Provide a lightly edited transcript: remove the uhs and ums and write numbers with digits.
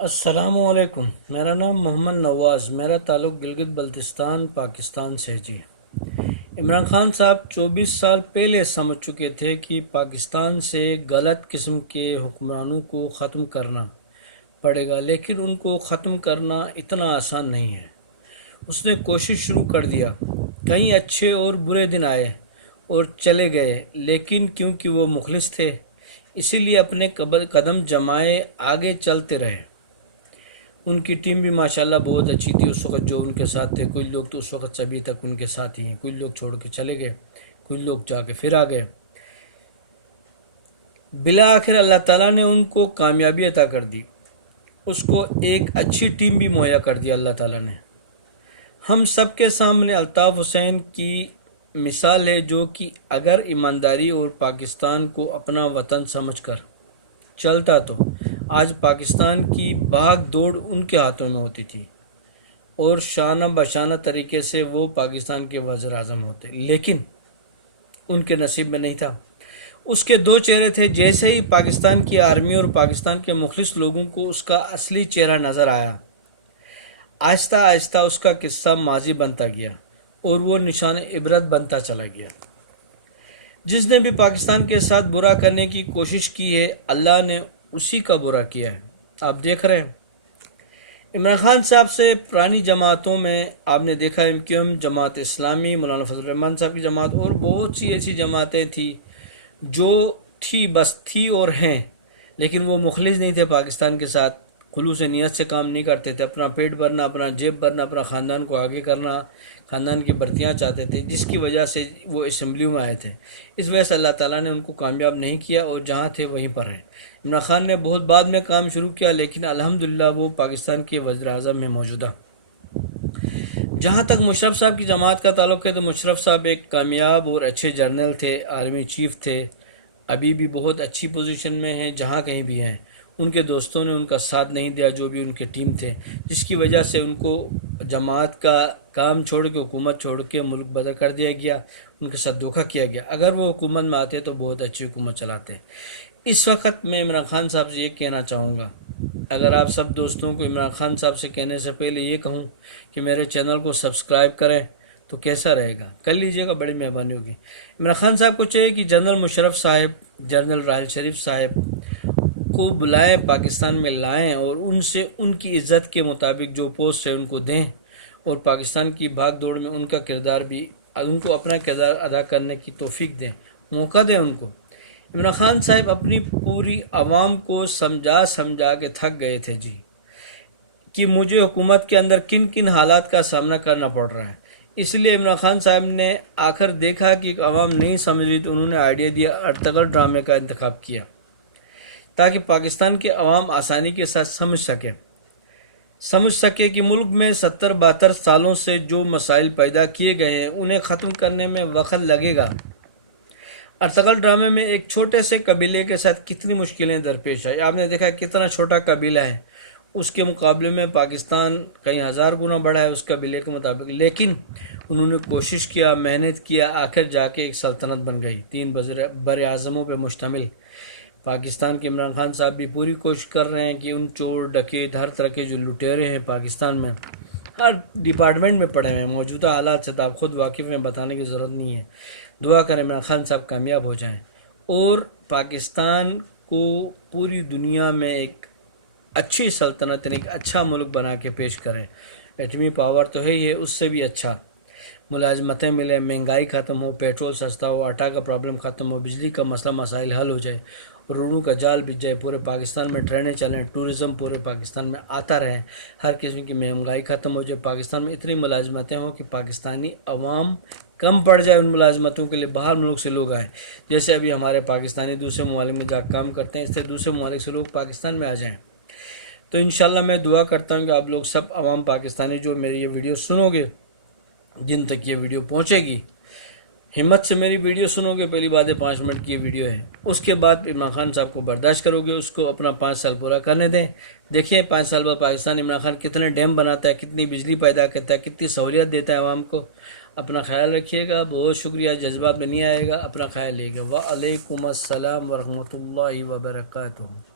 السلام علیکم، میرا نام محمد نواز، میرا تعلق گلگت بلتستان پاکستان سے جی۔ عمران خان صاحب 24 سال پہلے سمجھ چکے تھے کہ پاکستان سے غلط قسم کے حکمرانوں کو ختم کرنا پڑے گا، لیکن ان کو ختم کرنا اتنا آسان نہیں ہے۔ اس نے کوشش شروع کر دیا، کئی اچھے اور برے دن آئے اور چلے گئے، لیکن کیونکہ وہ مخلص تھے اسی لیے اپنے قدم جمائے آگے چلتے رہے۔ ان کی ٹیم بھی ماشاءاللہ بہت اچھی تھی اس وقت جو ان کے ساتھ تھے۔ کچھ لوگ تو اس وقت سے ابھی تک ان کے ساتھ ہی ہیں، کچھ لوگ چھوڑ کے چلے گئے، کچھ لوگ جا کے پھر آ گئے۔ بالآخر اللہ تعالیٰ نے ان کو کامیابی عطا کر دی، اس کو ایک اچھی ٹیم بھی مہیا کر دی اللہ تعالیٰ نے۔ ہم سب کے سامنے الطاف حسین کی مثال ہے، جو کہ اگر ایمانداری اور پاکستان کو اپنا وطن سمجھ کر چلتا تو آج پاکستان کی بھاگ دوڑ ان کے ہاتھوں میں ہوتی تھی اور شانہ بشانہ طریقے سے وہ پاکستان کے وزیر اعظم ہوتے، لیکن ان کے نصیب میں نہیں تھا۔ اس کے دو چہرے تھے، جیسے ہی پاکستان کی آرمی اور پاکستان کے مخلص لوگوں کو اس کا اصلی چہرہ نظر آیا، آہستہ آہستہ اس کا قصہ ماضی بنتا گیا اور وہ نشان عبرت بنتا چلا گیا۔ جس نے بھی پاکستان کے ساتھ برا کرنے کی کوشش کی ہے، اللہ نے اسی کا برا کیا ہے۔ آپ دیکھ رہے ہیں عمران خان صاحب سے پرانی جماعتوں میں آپ نے دیکھا MQM، جماعت اسلامی، مولانا فضل الرحمان صاحب کی جماعت اور بہت سی ایسی جماعتیں تھیں جو تھی، بس تھی اور ہیں، لیکن وہ مخلص نہیں تھے پاکستان کے ساتھ، خلوص نیت سے کام نہیں کرتے تھے، اپنا پیٹ بھرنا، اپنا جیب بھرنا، اپنا خاندان کو آگے کرنا، خاندان کی برتیاں چاہتے تھے، جس کی وجہ سے وہ اسمبلیوں میں آئے تھے۔ اس وجہ سے اللہ تعالیٰ نے ان کو کامیاب نہیں کیا اور جہاں تھے وہیں پر ہیں۔ عمران خان نے بہت بعد میں کام شروع کیا، لیکن الحمدللہ وہ پاکستان کے وزیر اعظم میں موجودہ۔ جہاں تک مشرف صاحب کی جماعت کا تعلق ہے تو مشرف صاحب ایک کامیاب اور اچھے جرنل تھے، آرمی چیف تھے، ابھی بھی بہت اچھی پوزیشن میں ہیں، جہاں کہیں بھی ہیں۔ ان کے دوستوں نے ان کا ساتھ نہیں دیا، جو بھی ان کے ٹیم تھے، جس کی وجہ سے ان کو جماعت کا کام چھوڑ کے، حکومت چھوڑ کے ملک بدر کر دیا گیا، ان کے ساتھ دھوکہ کیا گیا۔ اگر وہ حکومت میں آتے تو بہت اچھی حکومت چلاتے۔ اس وقت میں عمران خان صاحب سے یہ کہنا چاہوں گا، اگر آپ سب دوستوں کو عمران خان صاحب سے کہنے سے پہلے یہ کہوں کہ میرے چینل کو سبسکرائب کریں تو کیسا رہے گا؟ کر لیجئے گا، بڑی مہربانی ہوگی۔ عمران خان صاحب کو چاہیے کہ جنرل مشرف صاحب، جنرل راحل شریف صاحب کو بلائیں، پاکستان میں لائیں اور ان سے ان کی عزت کے مطابق جو پوسٹ ہے ان کو دیں، اور پاکستان کی بھاگ دوڑ میں ان کا کردار بھی، ان کو اپنا کردار ادا کرنے کی توفیق دیں، موقع دیں ان کو۔ عمران خان صاحب اپنی پوری عوام کو سمجھا کے تھک گئے تھے جی، کہ مجھے حکومت کے اندر کن کن حالات کا سامنا کرنا پڑ رہا ہے۔ اس لیے عمران خان صاحب نے آخر دیکھا کہ عوام نہیں سمجھ رہی تو انہوں نے آئیڈیا دیا، ارطغرل ڈرامے کا انتخاب کیا تاکہ پاکستان کے عوام آسانی کے ساتھ سمجھ سکے کہ ملک میں 70-72 سالوں سے جو مسائل پیدا کیے گئے ہیں انہیں ختم کرنے میں وقت لگے گا۔ ارطغرل ڈرامے میں ایک چھوٹے سے قبیلے کے ساتھ کتنی مشکلیں درپیش آئی، آپ نے دیکھا کتنا چھوٹا قبیلہ ہے، اس کے مقابلے میں پاکستان کئی ہزار گنا بڑا ہے اس قبیلے کے مطابق، لیکن انہوں نے کوشش کیا، محنت کیا، آخر جا کے ایک سلطنت بن گئی، 3 بر اعظموں پہ مشتمل۔ پاکستان کے عمران خان صاحب بھی پوری کوشش کر رہے ہیں کہ ان چور ڈکیت ہر طرح کے جو لٹیرے ہیں پاکستان میں، ہر ڈپارٹمنٹ میں پڑے ہوئے ہیں، موجودہ حالات سے تو آپ خود واقف ہیں، بتانے کی ضرورت نہیں ہے۔ دعا کریں عمران خان صاحب کامیاب ہو جائیں اور پاکستان کو پوری دنیا میں ایک اچھی سلطنت، ایک اچھا ملک بنا کے پیش کریں۔ ایٹمی پاور تو ہے ہی ہے، اس سے بھی اچھا، ملازمتیں ملیں، مہنگائی ختم ہو، پیٹرول سستا ہو، آٹا کا پرابلم ختم ہو، بجلی کا مسئلہ مسائل حل ہو جائے، روڈوں کا جال بچ جائے، پورے پاکستان میں ٹرینیں چلیں، ٹورزم پورے پاکستان میں آتا رہے، ہر قسم کی مہنگائی ختم ہو جائے، پاکستان میں اتنی ملازمتیں ہوں کہ پاکستانی عوام کم پڑ جائے ان ملازمتوں کے لیے، باہر ملک سے لوگ آئیں، جیسے ابھی ہمارے پاکستانی دوسرے ممالک میں جا کام کرتے ہیں، اس سے دوسرے ممالک سے لوگ پاکستان میں آ جائیں۔ تو انشاءاللہ میں دعا کرتا ہوں کہ آپ لوگ سب عوام پاکستانی جو میری یہ ویڈیو سنو گے، جن تک یہ ویڈیو پہنچے گی، ہمت سے میری ویڈیو سنو گے، پہلی بات ہے 5 منٹ کی یہ ویڈیو ہے، اس کے بعد عمران خان صاحب کو برداشت کرو گے، اس کو اپنا 5 سال پورا کرنے دیں، دیکھیں 5 سال بعد پاکستان عمران خان کتنے ڈیم بناتا ہے، کتنی بجلی پیدا کرتا ہے، کتنی سہولیت دیتا ہے عوام کو۔ اپنا خیال رکھیے گا، بہت شکریہ، جذبات میں نہیں آئے گا، اپنا خیال لے گا۔ وعلیکم السلام ورحمۃ اللہ وبرکاتہ۔